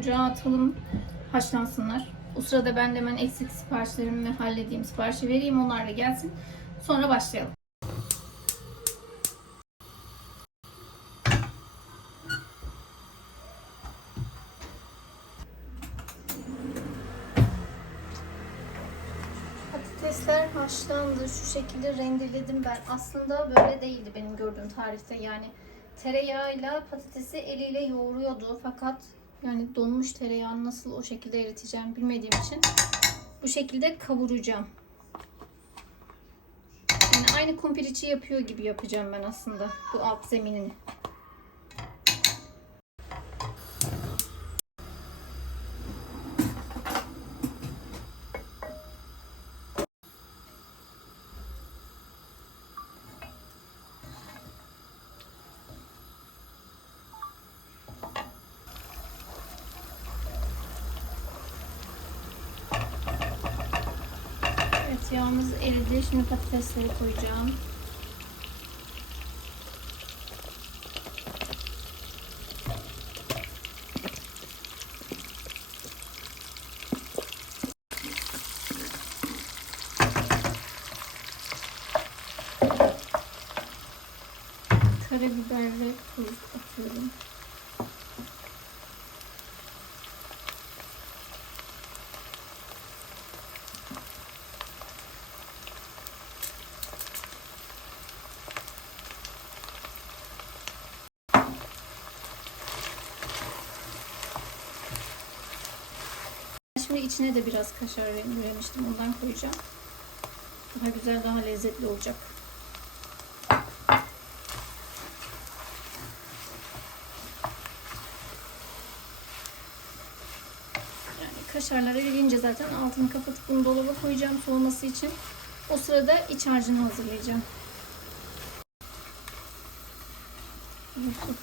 Ocağa atalım haşlansınlar. O sırada ben de hemen eksik siparişlerimi halledeyim siparişi vereyim onlar da gelsin. Sonra başlayalım. Patatesler haşlandı. Şu şekilde rendeledim ben. Aslında böyle değildi benim gördüğüm tarifte. Yani tereyağıyla patatesi eliyle yoğuruyordu. Fakat yani donmuş tereyağını nasıl o şekilde eriteceğim bilmediğim için bu şekilde kavuracağım. Yani aynı kumpir içi yapıyor gibi yapacağım ben aslında bu alt zeminini. Şimdi patatesleri koyacağım. Karabiber tuz atıyorum. Şimdi içine de biraz kaşar rendelemiştim. Ondan koyacağım. Daha güzel, daha lezzetli olacak. Yani kaşarlar eriyince zaten altını kapatıp bunu dolaba koyacağım soğuması için. O sırada iç harcını hazırlayacağım.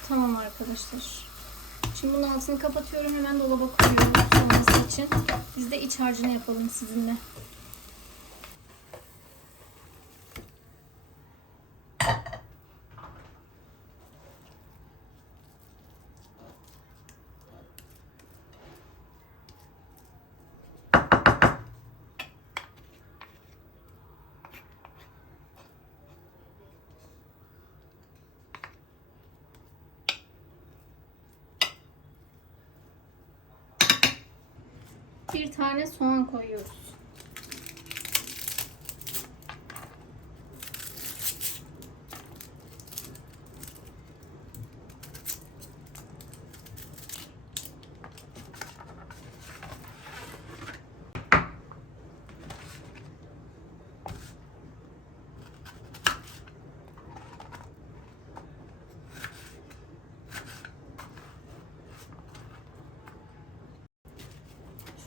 Tamam arkadaşlar. Şimdi bunun altını kapatıyorum. Hemen dolaba koyuyorum soğuması için. Biz de iç harcını yapalım sizinle. Bir tane soğan koyuyoruz.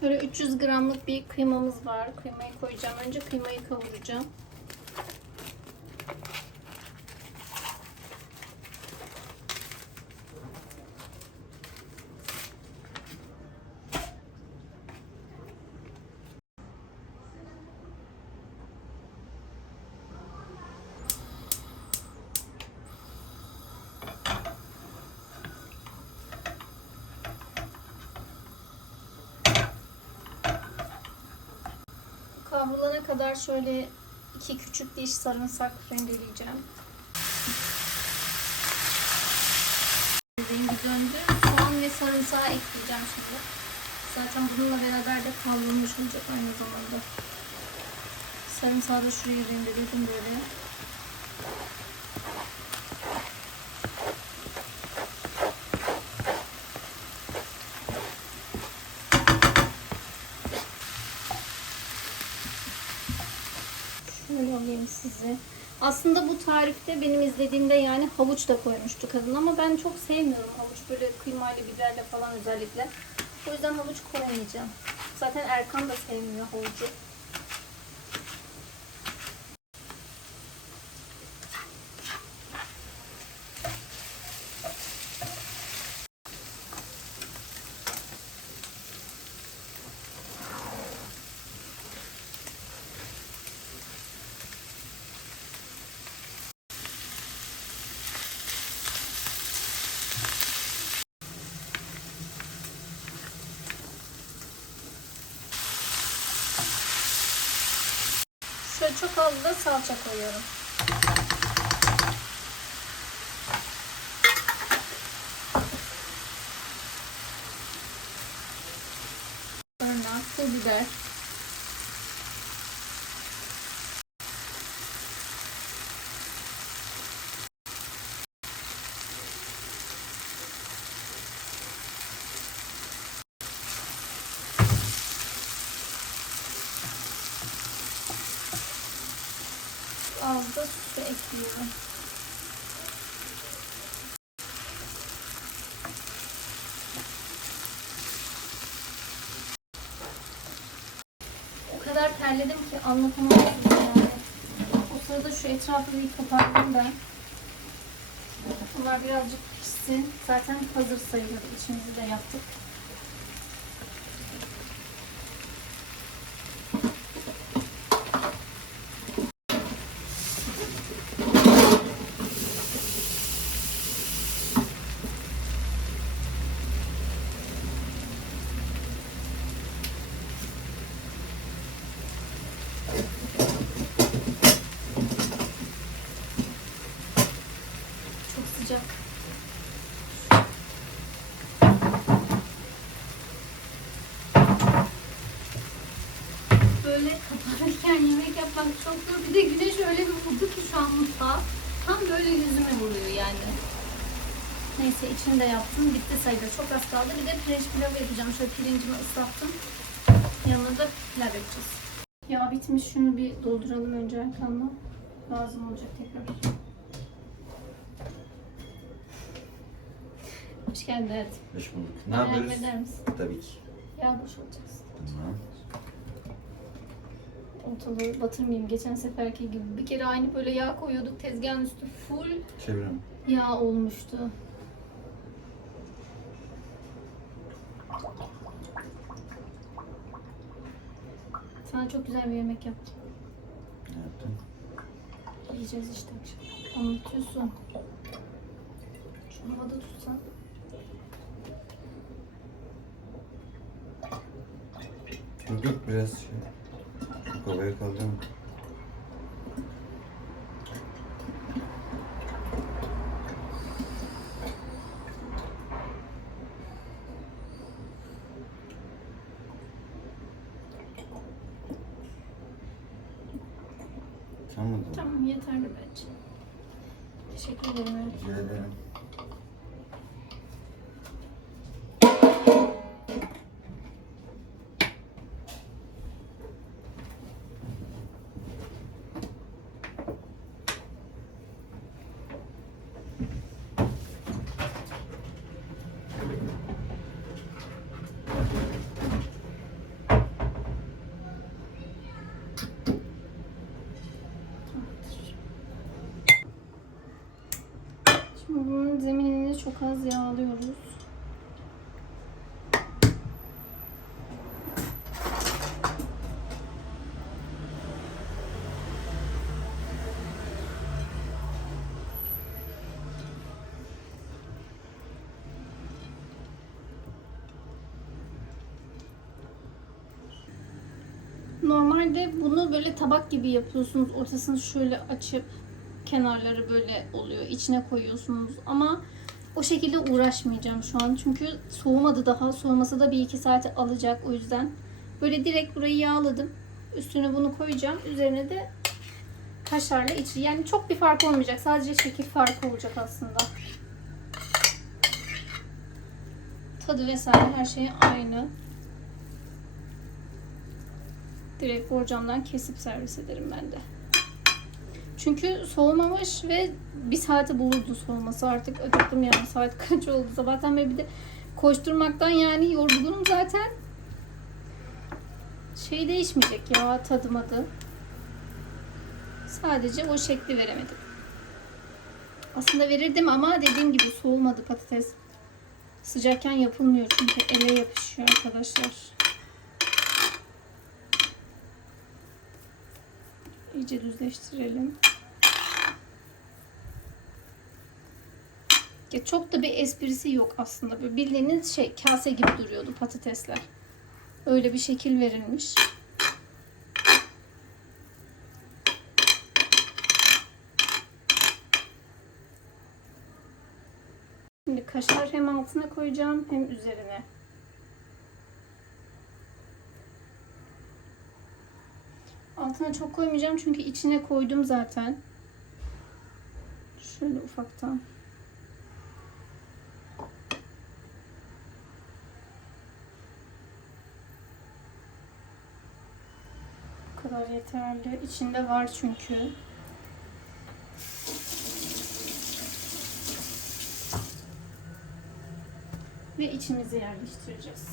Şöyle 300 gramlık bir kıymamız var. Kıymayı koyacağım. Önce kıymayı kavuracağım. Kavrulana kadar şöyle iki küçük diş sarımsak rendeleyeceğim. Gibi döndü. Soğan ve sarımsağı ekleyeceğim şimdi. Zaten bununla beraber de kavrulmuş olacak aynı zamanda. Sarımsağı da şuraya rendeledim böyle. Size. Aslında bu tarifte benim izlediğimde yani havuç da koymuştu kadın ama ben çok sevmiyorum havuç böyle kıymayla biberle falan özellikle. O yüzden havuç koymayacağım. Zaten Erkan da sevmiyor havucu. Çok az da salça koyuyorum. Az da su ekliyorum. O kadar terledim ki anlatamam yani. O sırada şu etrafı bir kapattım ben. Bunlar birazcık pişsin. Zaten hazır sayılır. İçimizi de yaptık. Çok sıcak. Böyle kapanırken yemek yapmak çok zor. Bir de güneş öyle bir vurdu ki şu an mutfağa. Tam böyle yüzüme vuruyor yani. Neyse içini de yaptım. Bitti sayılır. Çok az kaldı. Bir de pirinç pilavı yapacağım. Şöyle pirincimi ıslattım. Yanına da pilav yapacağız. Yağ bitmiş. Şunu bir dolduralım önce Erkan'la. Lazım olacak tekrar. Hoş geldin hayatım. Hoş bulduk. Ne Yardım yapıyoruz? eder misin? Tabii ki. Yağ boşaltacağız. Tamam. Ortalığı batırmayayım. Geçen seferki gibi. Bir kere aynı böyle yağ koyuyorduk. Tezgahın üstü full Çeviriyorum. yağ olmuştu. Sana çok güzel bir yemek yaptım. Ne yaptın? Yiyeceğiz işte akşam. Anlatıyorsun. Şu havada tutsan. Dur biraz şey. Şu kovaya kaldırma. Tamam mı? Tamam yeterli bence. Teşekkür ederim. Rica ederim. Çok az yağlıyoruz. Normalde bunu böyle tabak gibi yapıyorsunuz. Ortasını şöyle açıp kenarları böyle oluyor. İçine koyuyorsunuz. Ama O şekilde uğraşmayacağım şu an. Çünkü soğumadı daha. Soğuması da bir iki saate alacak o yüzden. Böyle direkt burayı yağladım. Üstüne bunu koyacağım. Üzerine de kaşarla içi. Yani çok bir fark olmayacak. Sadece şekil farkı olacak aslında. Tadı vesaire her şey aynı. Direkt borcamdan kesip servis ederim ben de. Çünkü soğumamış ve bir saate bulurdu soğuması. Artık acıktım yani saat kaç oldu. Sabahtan beri bir de koşturmaktan yani yorgunum zaten. Şey değişmeyecek ya tadım adı. Sadece o şekli veremedim. Aslında verirdim ama dediğim gibi soğumadı patates. Sıcakken yapılmıyor çünkü ele yapışıyor arkadaşlar. İyice düzleştirelim. Ya çok da bir esprisi yok aslında. Böyle bildiğiniz şey kase gibi duruyordu patatesler. Öyle bir şekil verilmiş. Şimdi kaşar hem altına koyacağım hem üzerine. Altına çok koymayacağım çünkü içine koydum zaten. Şöyle ufaktan. Kadar yeterli. İçinde var çünkü. Ve içimizi yerleştireceğiz.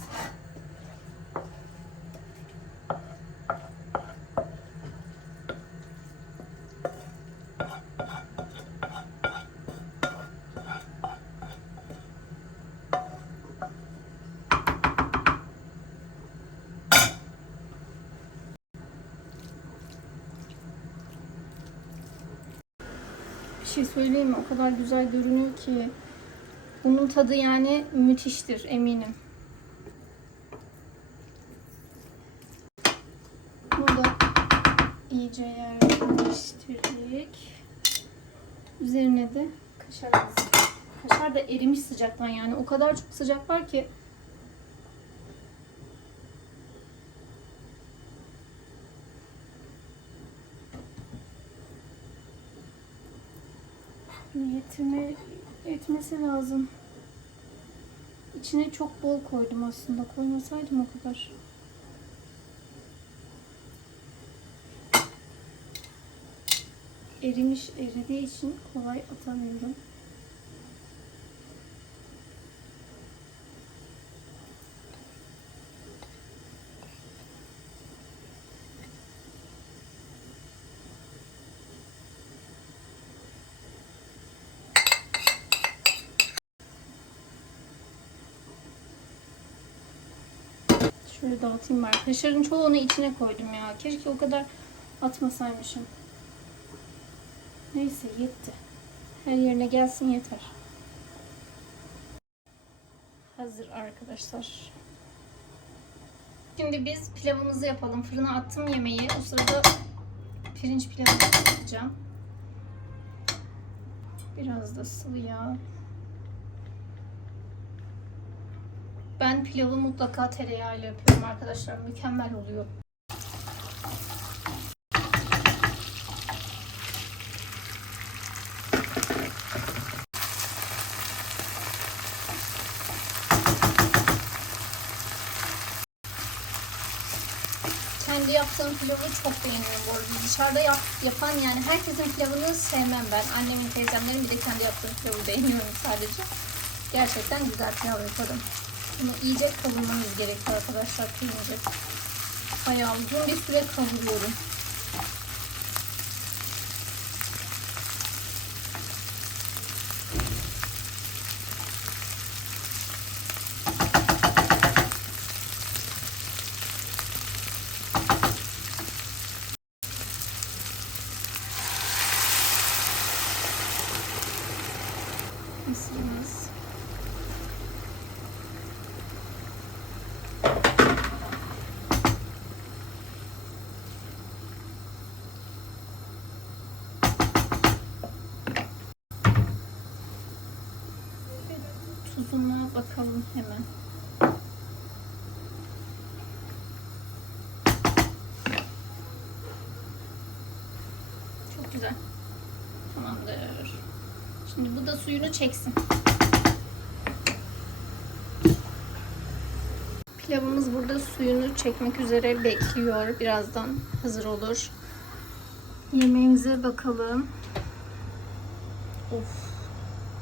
Bir şey söyleyeyim mi? O kadar güzel görünüyor ki. Bunun tadı yani müthiştir eminim. Bunu da iyice yerleştirdik. Üzerine de kaşar Kaşar da erimiş sıcaktan yani. O kadar çok sıcak var ki. Niyetime etmesi lazım. İçine çok bol koydum aslında. Koymasaydım o kadar. Erimiş eridiği için kolay atamıyorum. Şöyle dağıtayım ben. Kaşarın çoğunu içine koydum ya. Keşke o kadar atmasaymışım. Neyse yetti. Her yerine gelsin yeter. Hazır arkadaşlar. Şimdi biz pilavımızı yapalım. Fırına attım yemeği. O sırada pirinç pilavı yapacağım. Biraz da sıvı yağ. Ben pilavı mutlaka tereyağıyla yapıyorum arkadaşlar. Mükemmel oluyor. Kendi yaptığım pilavı çok beğeniyorum bu arada. Dışarıda yap, yapan yani herkesin pilavını sevmem ben. Annemin, teyzemlerin bir de kendi yaptığım pilavı beğeniyorum sadece. Gerçekten güzel pilav yaparım. Bunu iyice kavurmamız gerekiyor arkadaşlar pirinci. Bayağı uzun bir süre kavuruyorum. Bakalım hemen. Çok güzel. Tamamdır. Şimdi bu da suyunu çeksin. Pilavımız burada suyunu çekmek üzere bekliyor. Birazdan hazır olur. Yemeğimize bakalım. Of.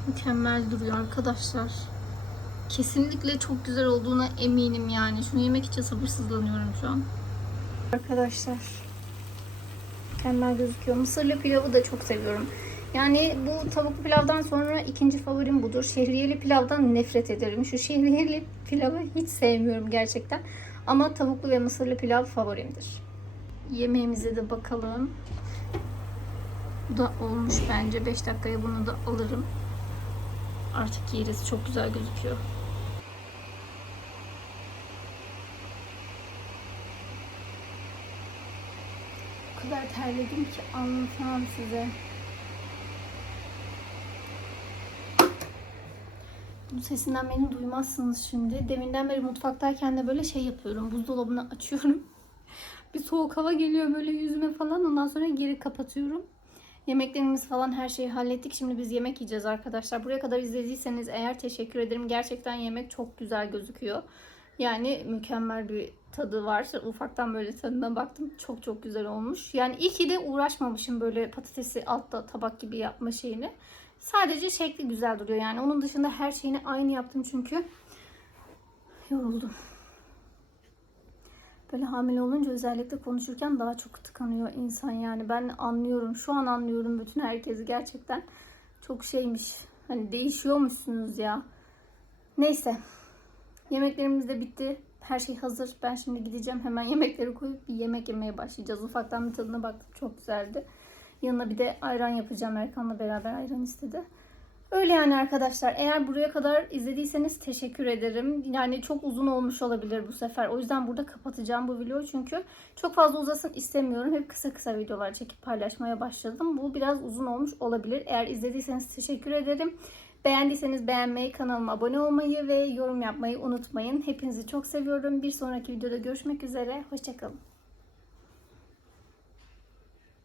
Mükemmel duruyor arkadaşlar. Kesinlikle çok güzel olduğuna eminim yani. Şunu yemek için sabırsızlanıyorum şu an. Arkadaşlar. Mükemmel gözüküyor. Mısırlı pilavı da çok seviyorum. Yani bu tavuklu pilavdan sonra ikinci favorim budur. Şehriyeli pilavdan nefret ederim. Şu şehriyeli pilavı hiç sevmiyorum gerçekten. Ama tavuklu ve mısırlı pilav favorimdir. Yemeğimize de bakalım. Bu da olmuş bence. 5 dakikaya bunu da alırım. Artık yeriz. Çok güzel gözüküyor. O kadar terledim ki anlatamam size. Bu sesinden beni duymazsınız şimdi. Deminden beri mutfaktayken de böyle şey yapıyorum. Buzdolabını açıyorum. Bir soğuk hava geliyor böyle yüzüme falan. Ondan sonra geri kapatıyorum. Yemeklerimiz falan her şeyi hallettik. Şimdi biz yemek yiyeceğiz arkadaşlar. Buraya kadar izlediyseniz eğer teşekkür ederim. Gerçekten yemek çok güzel gözüküyor. Yani mükemmel bir tadı var. Ufaktan böyle tadına baktım. Çok çok güzel olmuş. Yani iyi ki de uğraşmamışım böyle patatesi altta tabak gibi yapma şeyini. Sadece şekli güzel duruyor yani. Onun dışında her şeyini aynı yaptım çünkü yoruldum. Böyle hamile olunca özellikle konuşurken daha çok tıkanıyor insan yani. Ben anlıyorum. Şu an anlıyorum bütün herkesi gerçekten. Çok şeymiş. Hani değişiyormuşsunuz ya. Neyse. Yemeklerimiz de bitti. Her şey hazır. Ben şimdi gideceğim. Hemen yemekleri koyup bir yemek yemeye başlayacağız. Ufaktan bir tadına baktım. Çok güzeldi. Yanına bir de ayran yapacağım. Erkan'la beraber ayran istedi. Öyle yani arkadaşlar. Eğer buraya kadar izlediyseniz teşekkür ederim. Yani çok uzun olmuş olabilir bu sefer. O yüzden burada kapatacağım bu videoyu. Çünkü çok fazla uzasın istemiyorum. Hep kısa kısa videolar çekip paylaşmaya başladım. Bu biraz uzun olmuş olabilir. Eğer izlediyseniz teşekkür ederim. Beğendiyseniz beğenmeyi, kanalıma abone olmayı ve yorum yapmayı unutmayın. Hepinizi çok seviyorum. Bir sonraki videoda görüşmek üzere. Hoşçakalın.